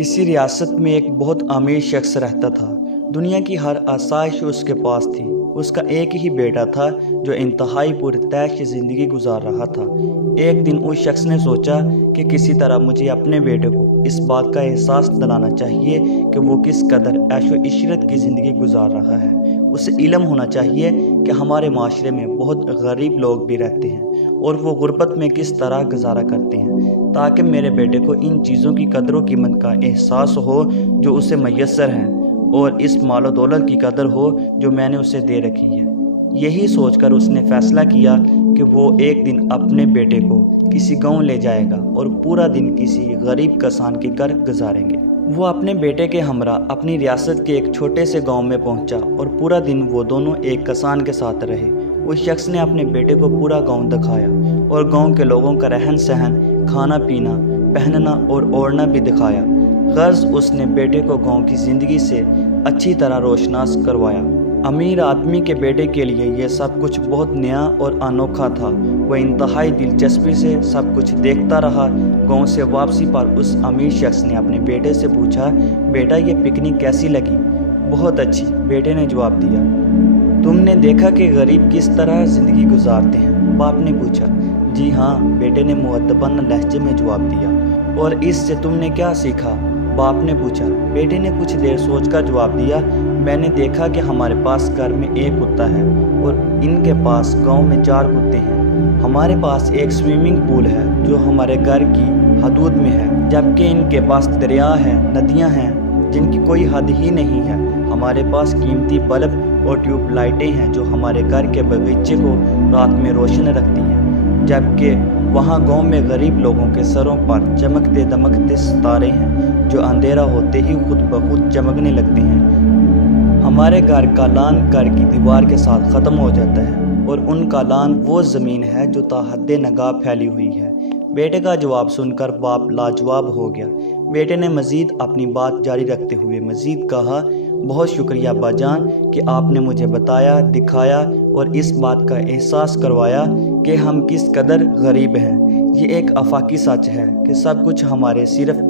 किसी रियासत में एक बहुत अमीर शख्स रहता था। दुनिया की हर आसाइश उसके पास थी। उसका एक ही बेटा था जो इंतहाई पुरतैश ज़िंदगी गुजार रहा था। एक दिन उस शख्स ने सोचा कि किसी तरह मुझे अपने बेटे को इस बात का एहसास दिलाना चाहिए कि वो किस कदर ऐशो इशरत की ज़िंदगी गुजार रहा है। उसे इल्म होना चाहिए कि हमारे माशरे में बहुत गरीब लोग भी रहते हैं और वो गुर्बत में किस तरह गुजारा करते हैं, ताकि मेरे बेटे को इन चीज़ों की कदर व कीमत का एहसास हो जो उसे मैसर हैं और इस मालो दौलत की कदर हो जो मैंने उसे दे रखी है। यही सोचकर उसने फ़ैसला किया कि वो एक दिन अपने बेटे को किसी गांव ले जाएगा और पूरा दिन किसी गरीब किसान के घर गुजारेंगे। वो अपने बेटे के हमरा अपनी रियासत के एक छोटे से गांव में पहुंचा और पूरा दिन वो दोनों एक किसान के साथ रहे। उस शख्स ने अपने बेटे को पूरा गांव दिखाया और गांव के लोगों का रहन सहन, खाना पीना, पहनना और ओढ़ना भी दिखाया। गर्ज उसने बेटे को गांव की ज़िंदगी से अच्छी तरह रोशनास करवाया। अमीर आदमी के बेटे के लिए यह सब कुछ बहुत नया और अनोखा था। वह इंतहाई दिलचस्पी से सब कुछ देखता रहा। गांव से वापसी पर उस अमीर शख्स ने अपने बेटे से पूछा, बेटा ये पिकनिक कैसी लगी? बहुत अच्छी, बेटे ने जवाब दिया। तुमने देखा कि गरीब किस तरह ज़िंदगी गुजारते हैं? बाप ने पूछा। जी हाँ, बेटे ने मुअद्दबन लहजे में जवाब दिया। और इससे तुमने क्या सीखा? बाप ने पूछा। बेटे ने कुछ देर सोचकर जवाब दिया, मैंने देखा कि हमारे पास घर में एक कुत्ता है और इनके पास गांव में 4 कुत्ते हैं। हमारे पास एक स्विमिंग पूल है जो हमारे घर की हदूद में है, जबकि इनके पास दरिया हैं, नदियां हैं जिनकी कोई हद ही नहीं है। हमारे पास कीमती बल्ब और ट्यूब लाइटें हैं जो हमारे घर के बगीचे को रात में रोशन रखती हैं, जबकि वहाँ गांव में गरीब लोगों के सरों पर चमकते दमकते सितारे हैं जो अंधेरा होते ही खुद ब खुद चमकने लगते हैं। हमारे घर का लान घर की दीवार के साथ ख़त्म हो जाता है और उनका लान वो ज़मीन है जो ताहद्दे नगाह फैली हुई है। बेटे का जवाब सुनकर बाप लाजवाब हो गया। बेटे ने मज़ीद अपनी बात जारी रखते हुए मज़ीद कहा, बहुत शुक्रिया अब्बाजान कि आपने मुझे बताया, दिखाया और इस बात का एहसास करवाया कि हम किस कदर गरीब हैं। ये एक आफाकी सच है कि सब कुछ हमारे सिर्फ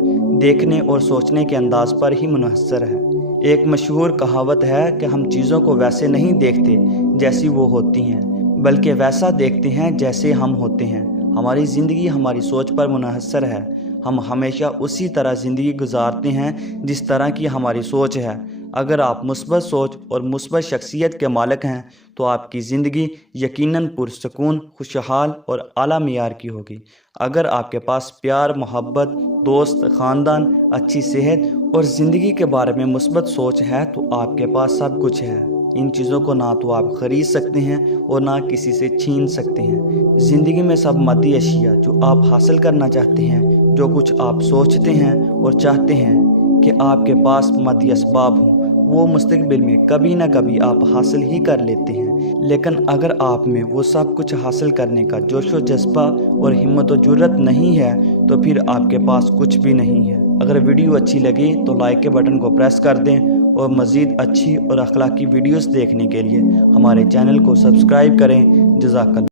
देखने और सोचने के अंदाज़ पर ही मुनहसर है। एक मशहूर कहावत है कि हम चीज़ों को वैसे नहीं देखते जैसी वो होती हैं, बल्कि वैसा देखते हैं जैसे हम होते हैं। हमारी ज़िंदगी हमारी सोच पर मुनहसर है। हम हमेशा उसी तरह ज़िंदगी गुजारते हैं जिस तरह की हमारी सोच है। अगर आप मुस्बत सोच और मुस्बत शख्सियत के मालिक हैं तो आपकी ज़िंदगी यकीनन पुरसकून, खुशहाल और आला मियार की होगी। अगर आपके पास प्यार, मोहब्बत, दोस्त, ख़ानदान, अच्छी सेहत और ज़िंदगी के बारे में मुस्बत सोच है तो आपके पास सब कुछ है। इन चीज़ों को ना तो आप ख़रीद सकते हैं और ना किसी से छीन सकते हैं। ज़िंदगी में सब मादी अशिया जो आप हासिल करना चाहते हैं, जो कुछ आप सोचते हैं और चाहते हैं कि आपके पास मादी असबाब हों, वो मुस्तक़बिल में कभी ना कभी आप हासिल ही कर लेते हैं। लेकिन अगर आप में वो सब कुछ हासिल करने का जोश व जज्बा और हिम्मत व जुर्रत नहीं है तो फिर आपके पास कुछ भी नहीं है। अगर वीडियो अच्छी लगी तो लाइक के बटन को प्रेस कर दें और मज़ीद अच्छी और अखलाकी वीडियोस देखने के लिए हमारे चैनल को सब्सक्राइब करें। जज़ाकल्लाह।